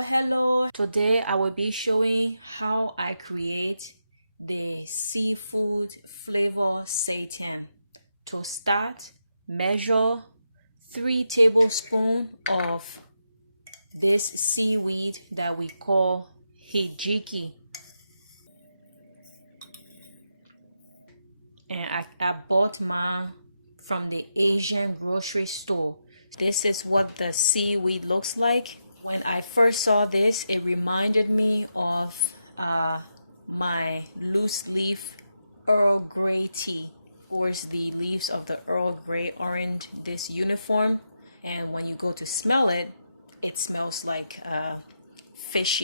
Hello. Today I will be showing how I create the seafood flavor seitan. To start, measure 3 tablespoons of this seaweed that we call Hijiki. And I bought mine from the Asian grocery store. This is what the seaweed looks like. When I first saw this, it reminded me of my loose leaf Earl Grey tea. Of course, the leaves of the Earl Grey aren't this uniform, and when you go to smell it, it smells like fishiness,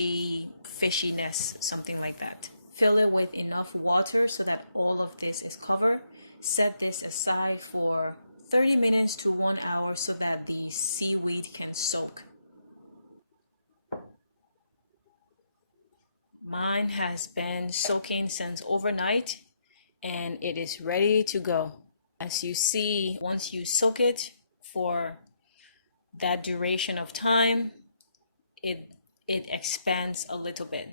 something like that. Fill it with enough water so that all of this is covered. Set this aside for 30 minutes to 1 hour so that the seaweed can soak. Mine has been soaking since overnight and it is ready to go. As you see, once you soak it for that duration of time, it expands a little bit.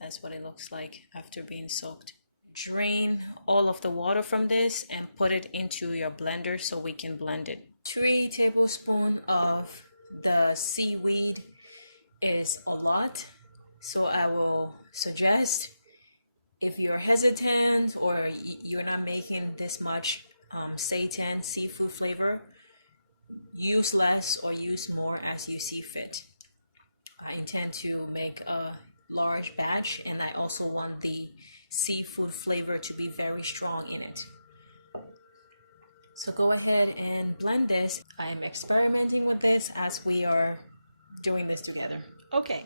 That's what it looks like after being soaked. Drain all of the water from this and put it into your blender so we can blend it. 3 tablespoons of the seaweed is a lot, so I will suggest, if you're hesitant or you're not making this much seitan seafood flavor, use less or use more as you see fit. I intend to make a large batch, and I also want the seafood flavor to be very strong in it. So go ahead and blend this. I'm experimenting with this as we are doing this together. Okay.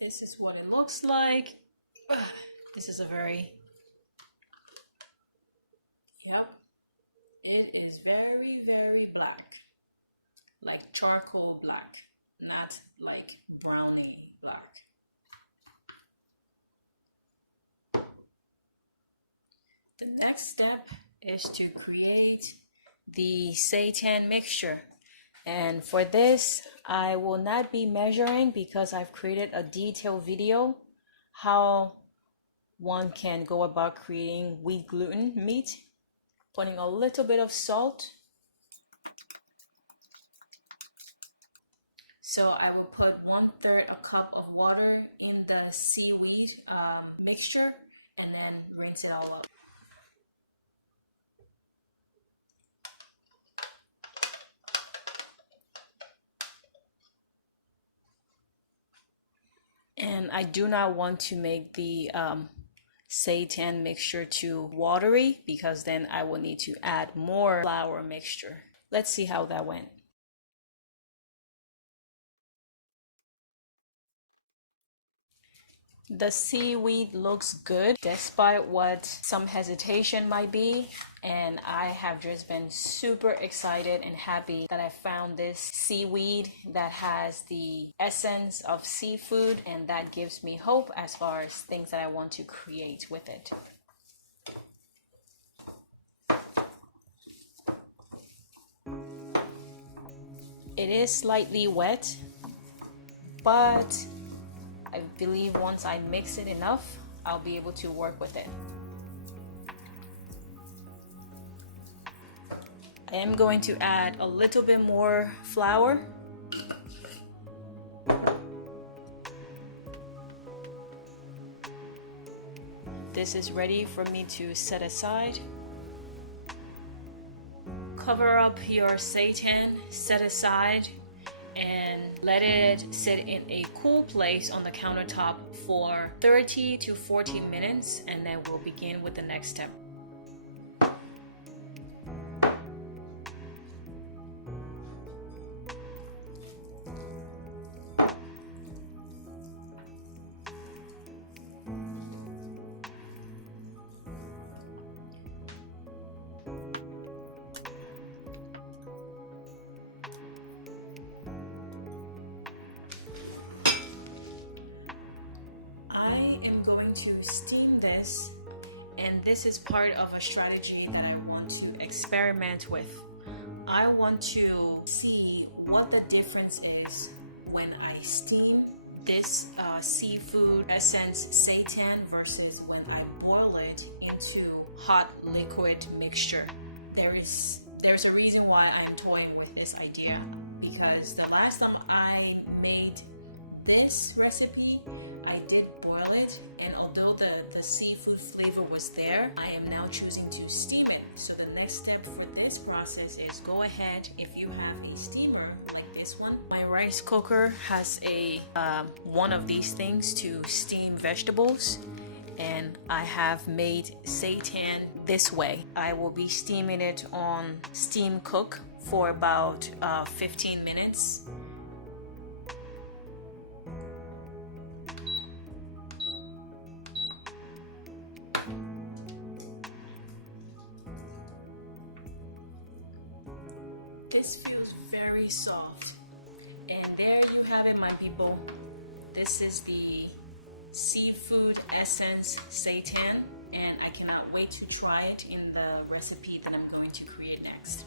This is what it looks like. This is a very, it is very, very black. Like charcoal black, not like brownie black. The next step is to create the seitan mixture. And for this, I will not be measuring because I've created a detailed video how one can go about creating wheat gluten meat. Putting a little bit of salt. So I will put 1/3 a cup of water in the seaweed mixture and then rinse it all up. And I do not want to make the seitan mixture too watery because then I will need to add more flour mixture. Let's see how that went. The seaweed looks good despite what some hesitation might be, and I have just been super excited and happy that I found this seaweed that has the essence of seafood, and that gives me hope as far as things that I want to create with it. It is slightly wet, but I believe once I mix it enough, I'll be able to work with it. I am going to add a little bit more flour. This is ready for me to set aside. Cover up your seitan, set aside, and let it sit in a cool place on the countertop for 30 to 40 minutes, and then we'll begin with the next step. And this is part of a strategy that I want to experiment with. I want to see what the difference is when I steam this seafood essence seitan versus when I boil it into hot liquid mixture. There's a reason why I'm toying with this idea, because the last time I made this recipe, I did boil it, and although the seafood flavor was there, I am now choosing to steam it. So the next step for this process is go ahead, if you have a steamer like this one. My rice cooker has a one of these things to steam vegetables, and I have made seitan this way. I will be steaming it on steam cook for about 15 minutes. This feels very soft. And there you have it, my people. This is the seafood essence seitan, and I cannot wait to try it in the recipe that I'm going to create next.